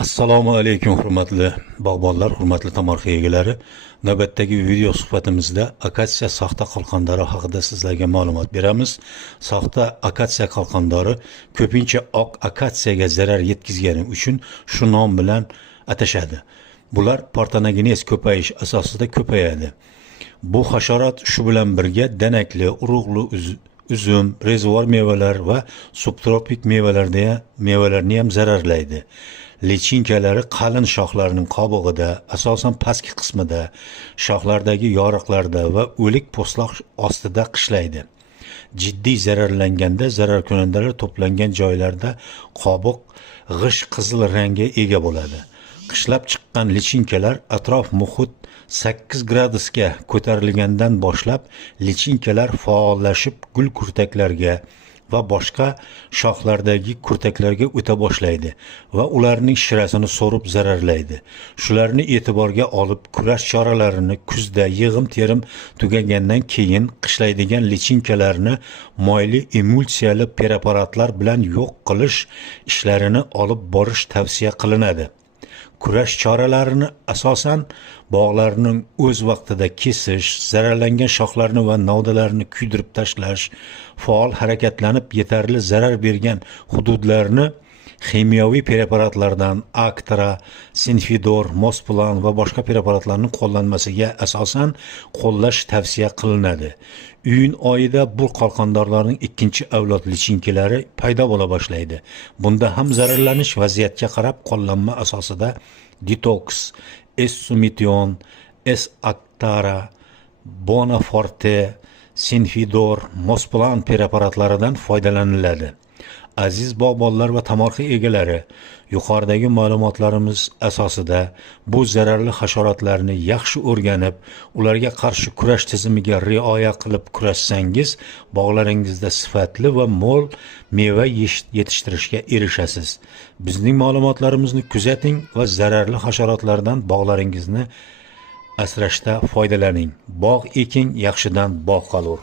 Assalomu alaykum hurmatli bog'bonlar, hurmatli tomorqa egalari. Navbatdagi video suhbatimizda akatsiya soxta qalqondori haqida sizlarga ma'lumot beramiz. Soxta akatsiya qalqondori ko'pincha oq akatsiyaga zarar yetkazgani uchun shu nom bilan atashadi. Bular partonogenez ko'payish asosida ko'payadi. Bu hasharot shu bilan birga danakli, urug'li uzum, rezervuar mevalar va subtropik mevalarni ham zararlaydi. Lichinkalari qalin shoxlarning qobig'ida, asosan pastki qismida, shoxlardagi yoriqlarda va o'lik po'stloq ostida qishlaydi. Jiddiy zararlanganda zararkunandalar to'plangan joylarda qobiq g'ish qizil rangga ega bo'ladi. Qishlab chiqqan lichinkalar atrof muhit 8 gradusga ko'tarilgandan boshlab lichinkalar faollashib gul kurtaklarga va boshqa shoxlardagi kurtaklarga o'ta boshlaydi va ularning shirasini so'rib zararlaydi. Shularni e'tiborga olib, kurash choralarini kuzda yig'im-terim tugagandan keyin qishlaydigan lichinkalarni moyli emulsiyali preparatlar bilan yo'q qilish ishlarini olib borish tavsiya qilinadi. Kurash choralarini asosan bog'larning o'z vaqtida kesish, zararlangan shoxlarni va novdalarni kuydirib tashlash, faol harakatlanib yetarli zarar bergan hududlarni kimyoviy preparatlardan Actra, Sinfidor, Mosplan va boshqa preparatlarning qo'llanmasiga asosan qo'llash tavsiya qilinadi. Iyun oyida bu qalqondorlarning ikkinchi avlod lichinkilari paydo bo'la boshlaydi. Bunda ham zararlanish vaziyatga qarab qo'llanma asosida Detox, S-Sumition, S-Actara, Bonaforte, Sinfidor, Mosplan preparatlaridan foydalaniladi. Aziz bog'bonlar va tomorqa egalari, yuqoridagi ma'lumotlarimiz asosida bu zararli hasharotlarni yaxshi o'rganib, ularga qarshi kurash tizimiga rioya qilib kurashsangiz, bog'laringizda sifatli va mo'l meva yetishtirishga erishasiz. Bizning ma'lumotlarimizni kuzating va zararli hasharotlardan bog'laringizni asrashda foydalaning. Bog' eking, yaxshidan bog' qolur.